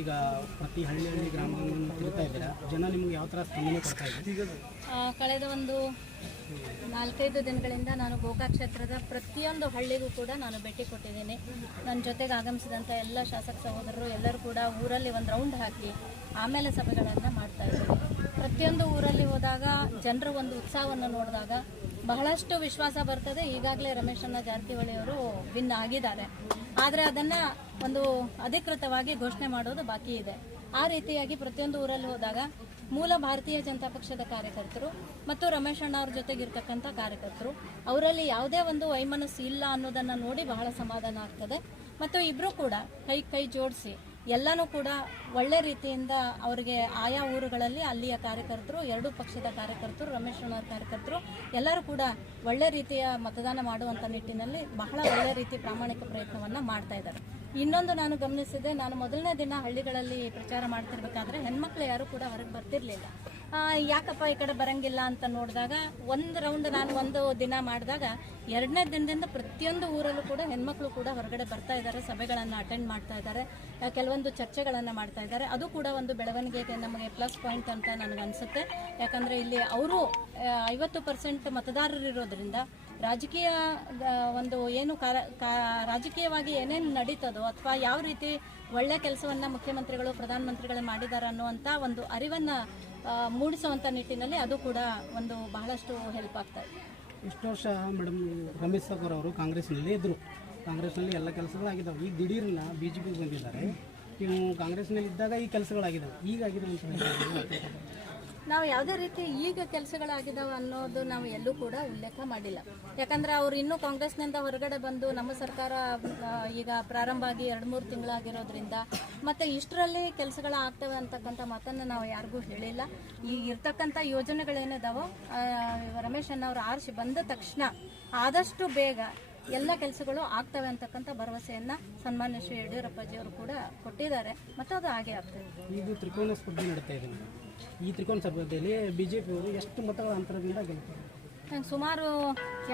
ಈಗ ಪ್ರತಿ ಹಳ್ಳಿ ಗ್ರಾಮಗಳನ್ನು ತಿರುಗ್ತಾ ಇದ್ದೀರಾ, ಜನ ನಿಮ್ಗೆ ಯಾವ ಥರ ಸ್ಪಂದನೆ ಕೊಡ್ತಾ ಇದ್ದಾರೆ? ಕಳೆದ ಒಂದು 4-5 ದಿನಗಳಿಂದ ನಾನು ಗೋಕಾಕ್ ಕ್ಷೇತ್ರದ ಪ್ರತಿಯೊಂದು ಹಳ್ಳಿಗೂ ಕೂಡ ನಾನು ಭೇಟಿ ಕೊಟ್ಟಿದ್ದೀನಿ. ನನ್ನ ಜೊತೆಗೆ ಆಗಮಿಸಿದಂಥ ಎಲ್ಲ ಶಾಸಕ ಸಹೋದರರು ಎಲ್ಲರೂ ಕೂಡ ಊರಲ್ಲಿ ಒಂದು ರೌಂಡ್ ಹಾಕಿ ಆಮೇಲೆ ಸಭೆಗಳನ್ನು ಮಾಡ್ತಾ ಇದ್ದಾರೆ. ಪ್ರತಿಯೊಂದು ಊರಲ್ಲಿ ಹೋದಾಗ ಜನರ ಒಂದು ಉತ್ಸಾಹವನ್ನು ನೋಡಿದಾಗ ಬಹಳಷ್ಟು ವಿಶ್ವಾಸ ಬರ್ತದೆ. ಈಗಾಗಲೇ ರಮೇಶಣ್ಣ ಜಾರಕಿಹೊಳಿ ಅವರು ವಿನ್ ಆಗಿದ್ದಾರೆ, ಆದರೆ ಅದನ್ನು ಒಂದು ಅಧಿಕೃತವಾಗಿ ಘೋಷಣೆ ಮಾಡೋದು ಬಾಕಿ ಇದೆ. ಆ ರೀತಿಯಾಗಿ ಪ್ರತಿಯೊಂದು ಊರಲ್ಲಿ ಹೋದಾಗ ಮೂಲ ಭಾರತೀಯ ಜನತಾ ಪಕ್ಷದ ಕಾರ್ಯಕರ್ತರು ಮತ್ತು ರಮೇಶ್ ಅಣ್ಣ ಅವ್ರ ಜೊತೆಗಿರ್ತಕ್ಕಂಥ ಕಾರ್ಯಕರ್ತರು ಅವರಲ್ಲಿ ಯಾವುದೇ ಒಂದು ವೈಮನಸ್ಸು ಇಲ್ಲ ಅನ್ನೋದನ್ನು ನೋಡಿ ಬಹಳ ಸಮಾಧಾನ ಆಗ್ತದೆ. ಮತ್ತು ಇಬ್ಬರು ಕೂಡ ಕೈ ಜೋಡಿಸಿ ಎಲ್ಲನೂ ಕೂಡ ಒಳ್ಳೆ ರೀತಿಯಿಂದ ಅವರಿಗೆ ಆಯಾ ಊರುಗಳಲ್ಲಿ ಅಲ್ಲಿಯ ಕಾರ್ಯಕರ್ತರು, ಎರಡೂ ಪಕ್ಷದ ಕಾರ್ಯಕರ್ತರು, ರಮೇಶ್ ಅಣ್ಣ ಕಾರ್ಯಕರ್ತರು ಎಲ್ಲರೂ ಕೂಡ ಒಳ್ಳೆ ರೀತಿಯ ಮತದಾನ ಮಾಡುವಂಥ ನಿಟ್ಟಿನಲ್ಲಿ ಬಹಳ ಒಳ್ಳೆ ರೀತಿ ಪ್ರಾಮಾಣಿಕ ಪ್ರಯತ್ನವನ್ನು ಮಾಡ್ತಾ ಇದ್ದಾರೆ. ಇನ್ನೊಂದು ನಾನು ಗಮನಿಸಿದೆ, ನಾನು ಮೊದಲನೇ ದಿನ ಹಳ್ಳಿಗಳಲ್ಲಿ ಪ್ರಚಾರ ಮಾಡ್ತಿರ್ಬೇಕಾದ್ರೆ ಹೆಣ್ಮಕ್ಳು ಯಾರು ಕೂಡ ಹೊರಗೆ ಬರ್ತಿರ್ಲಿಲ್ಲ. ಯಾಕಪ್ಪ ಈ ಕಡೆ ಬರಂಗಿಲ್ಲ ಅಂತ ನೋಡಿದಾಗ ಒಂದು ರೌಂಡ್ ನಾನು ಒಂದು ದಿನ ಮಾಡಿದಾಗ 2ನೇ ದಿನದಿಂದ ಪ್ರತಿಯೊಂದು ಊರಲ್ಲೂ ಕೂಡ ಹೆಣ್ಮಕ್ಳು ಕೂಡ ಹೊರಗಡೆ ಬರ್ತಾ ಇದ್ದಾರೆ, ಸಭೆಗಳನ್ನು ಅಟೆಂಡ್ ಮಾಡ್ತಾ ಇದ್ದಾರೆ, ಕೆಲವೊಂದು ಚರ್ಚೆಗಳನ್ನು ಮಾಡ್ತಾ ಇದ್ದಾರೆ. ಅದು ಕೂಡ ಒಂದು ಬೆಳವಣಿಗೆಗೆ ನಮಗೆ ಪ್ಲಸ್ ಪಾಯಿಂಟ್ ಅಂತ ನನಗನ್ಸುತ್ತೆ. ಯಾಕಂದರೆ ಇಲ್ಲಿ ಅವರು 50% ಮತದಾರರು ಇರೋದ್ರಿಂದ ರಾಜಕೀಯ ಒಂದು ಏನು ರಾಜಕೀಯವಾಗಿ ಏನೇನು ನಡೀತದೋ ಅಥವಾ ಯಾವ ರೀತಿ ಒಳ್ಳೆ ಕೆಲಸವನ್ನು ಮುಖ್ಯಮಂತ್ರಿಗಳು ಪ್ರಧಾನಮಂತ್ರಿಗಳು ಮಾಡಿದ್ದಾರೆ ಅನ್ನುವಂಥ ಒಂದು ಅರಿವನ್ನು ಮೂಡಿಸುವಂಥ ನಿಟ್ಟಿನಲ್ಲಿ ಅದು ಕೂಡ ಒಂದು ಬಹಳಷ್ಟು ಹೆಲ್ಪ್ ಆಗ್ತಾ ಇದೆ. ಇಷ್ಟು ವರ್ಷ ಮೇಡಮ್ ರಮೇಶ್ ಸಾಗರ್ ಅವರು ಕಾಂಗ್ರೆಸ್ನಲ್ಲಿ ಇದ್ದರು, ಕಾಂಗ್ರೆಸ್ನಲ್ಲಿ ಎಲ್ಲ ಕೆಲಸಗಳಾಗಿದ್ದಾವೆ. ಈಗ ದಿಢೀರ್ನ BJPಗೆ ಬಂದಿದ್ದಾರೆ. ನೀವು ಕಾಂಗ್ರೆಸ್ನಲ್ಲಿ ಇದ್ದಾಗ ಈ ಕೆಲಸಗಳಾಗಿದ್ದಾವೆ, ಈಗಾಗಿದೆ ಅಂತ ನಾವು ಯಾವುದೇ ರೀತಿ ಈಗ ಕೆಲಸಗಳಾಗಿದ್ದಾವೆ ಅನ್ನೋದು ನಾವು ಎಲ್ಲೂ ಕೂಡ ಉಲ್ಲೇಖ ಮಾಡಿಲ್ಲ. ಯಾಕಂದರೆ ಅವರು ಇನ್ನೂ ಕಾಂಗ್ರೆಸ್ನಿಂದ ಹೊರಗಡೆ ಬಂದು ನಮ್ಮ ಸರ್ಕಾರ ಈಗ ಪ್ರಾರಂಭ ಆಗಿ 2-3 ತಿಂಗಳಾಗಿರೋದ್ರಿಂದ ಮತ್ತು ಇಷ್ಟರಲ್ಲಿ ಕೆಲಸಗಳು ಆಗ್ತವೆ ಅಂತಕ್ಕಂಥ ಮಾತನ್ನು ನಾವು ಯಾರಿಗೂ ಹೇಳಿಲ್ಲ. ಈಗ ಇರ್ತಕ್ಕಂಥ ಯೋಜನೆಗಳೇನಿದಾವೋ ರಮೇಶ್ ಅಣ್ಣ ಅವರು ಆರಿಸಿ ಬಂದ ತಕ್ಷಣ ಆದಷ್ಟು ಬೇಗ ಎಲ್ಲ ಕೆಲಸಗಳು ಆಗ್ತವೆ ಅಂತಕ್ಕಂಥ ಭರವಸೆಯನ್ನು ಸನ್ಮಾನ್ಯ ಶ್ರೀ ಯಡಿಯೂರಪ್ಪಾಜಿಯವರು ಕೂಡ ಕೊಟ್ಟಿದ್ದಾರೆ ಮತ್ತು ಅದು ಹಾಗೆ ಆಗ್ತದೆ. ಈಗ ತ್ರಿಕೋನ ಸ್ಪರ್ಧೆ ನಡೀತಾ ಇದೆ. ಈ ತ್ರಿಕೋನ ಸ್ಪರ್ಧೆಯಲ್ಲಿ BJP ಅವರು ಎಷ್ಟು ಮತಗಳ ಅಂತರದಿಂದ ಗೆಲ್ತಾರೆ? ಸುಮಾರು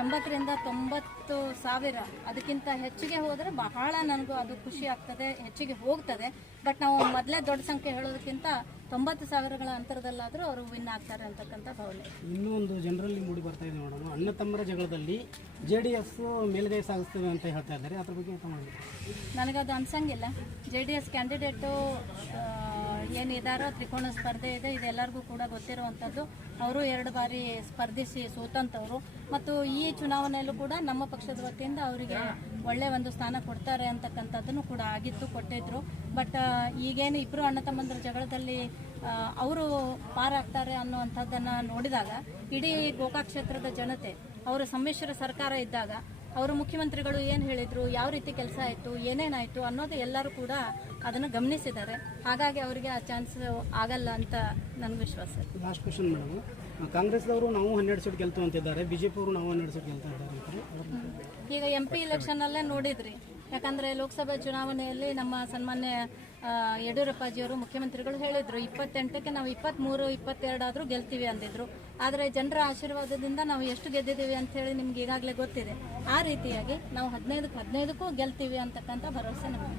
80,000 ರಿಂದ 90,000 ಅದಕ್ಕಿಂತ ಹೆಚ್ಚಿಗೆ ಹೋದರೆ ಬಹಳ ನನಗೂ ಅದು ಖುಷಿ ಆಗ್ತದೆ, ಹೆಚ್ಚಿಗೆ ಹೋಗ್ತದೆ. ಬಟ್ ನಾವು ಮೊದಲೇ ದೊಡ್ಡ ಸಂಖ್ಯೆ ಹೇಳೋದಕ್ಕಿಂತ 90,000ಗಳ ಅಂತರದಲ್ಲಾದರೂ ಅವರು ವಿನ್ ಆಗ್ತಾರೆ ಅಂತಕ್ಕಂಥ ಭಾವನೆ. ಇನ್ನೂ ಒಂದು ಜನರಲ್ಲಿ ಮೂಡಿ ಬರ್ತಾ ಇದೆ ನೋಡೋಣ, ಅಣ್ಣ ತಮ್ಮರ ಜಗಳದಲ್ಲಿ JDS ಮೇಲ್ಗೈ ಸಾಗಿಸ್ತದೆ ಅಂತ ಹೇಳ್ತಾ ಇದ್ದಾರೆ. ಅದ್ರ ಬಗ್ಗೆ ನನಗದು ಅನ್ಸಂಗಿಲ್ಲ. JDS ಕ್ಯಾಂಡಿಡೇಟು ಏನಿದಾರೋ ತ್ರಿಕೋನ ಸ್ಪರ್ಧೆ ಇದೆ, ಇದೆಲ್ಲರಿಗೂ ಕೂಡ ಗೊತ್ತಿರುವಂಥದ್ದು. ಅವರು 2 ಬಾರಿ ಸ್ಪರ್ಧಿಸಿ ಸೋತಂಥವ್ರು ಮತ್ತು ಈ ಚುನಾವಣೆಯಲ್ಲೂ ಕೂಡ ನಮ್ಮ ಪಕ್ಷದ ವತಿಯಿಂದ ಅವರಿಗೆ ಒಳ್ಳೆ ಒಂದು ಸ್ಥಾನ ಕೊಡ್ತಾರೆ ಅಂತಕ್ಕಂಥದ್ದನ್ನು ಕೂಡ ಆಗಿತ್ತು, ಕೊಟ್ಟಿದ್ರು. ಬಟ್ ಈಗೇನು ಇಬ್ಬರು ಅಣ್ಣ ತಮ್ಮಂದ್ರ ಜಗಳದಲ್ಲಿ ಅವರು ಪಾರಾಗ್ತಾರೆ ಅನ್ನುವಂಥದ್ದನ್ನು ನೋಡಿದಾಗ ಇಡೀ ಗೋಕಾಕ್ ಕ್ಷೇತ್ರದ ಜನತೆ ಅವರ ಸಮ್ಮಿಶ್ರ ಸರ್ಕಾರ ಇದ್ದಾಗ ಅವರು ಮುಖ್ಯಮಂತ್ರಿಗಳು ಏನು ಹೇಳಿದರು, ಯಾವ ರೀತಿ ಕೆಲಸ ಆಯಿತು, ಏನೇನಾಯಿತು ಅನ್ನೋದು ಎಲ್ಲರೂ ಕೂಡ ಅದನ್ನು ಗಮನಿಸಿದ್ದಾರೆ. ಹಾಗಾಗಿ ಅವರಿಗೆ ಆ ಚಾನ್ಸ್ ಆಗಲ್ಲ ಅಂತ ನನಗೆ ವಿಶ್ವಾಸ. ಲಾಸ್ಟ್ ಕ್ವೆಶ್ಚನ್ ಮೇಡಮ್, ಕಾಂಗ್ರೆಸ್ದವರು ನಾವು 12 ಸೀಟ್ ಗೆಲ್ತು ಅಂತಿದ್ದಾರೆ, BJP ಅವರು ನಾವು 12 ಸೀಟ್ ಗೆಲ್ತಾ ಇದ್ದಾರೆ. ಈಗ MP ಇಲೆಕ್ಷನಲ್ಲೇ ನೋಡಿದ್ರಿ, ಯಾಕಂದರೆ ಲೋಕಸಭಾ ಚುನಾವಣೆಯಲ್ಲಿ ನಮ್ಮ ಸನ್ಮಾನ್ಯ ಯಡಿಯೂರಪ್ಪಾಜಿಯವರು ಮುಖ್ಯಮಂತ್ರಿಗಳು ಹೇಳಿದರು 28ಕ್ಕೆ ನಾವು 23, 22 ಆದರೂ ಗೆಲ್ತೀವಿ ಅಂದಿದ್ರು. ಆದರೆ ಜನರ ಆಶೀರ್ವಾದದಿಂದ ನಾವು ಎಷ್ಟು ಗೆದ್ದಿದ್ದೀವಿ ಅಂತ ಹೇಳಿ ನಿಮ್ಗೆ ಈಗಾಗಲೇ ಗೊತ್ತಿದೆ. ಆ ರೀತಿಯಾಗಿ ನಾವು 15ಕ್ಕೂ ಗೆಲ್ತೀವಿ ಅಂತಕ್ಕಂಥ ಭರವಸೆ ನಮಗೆ.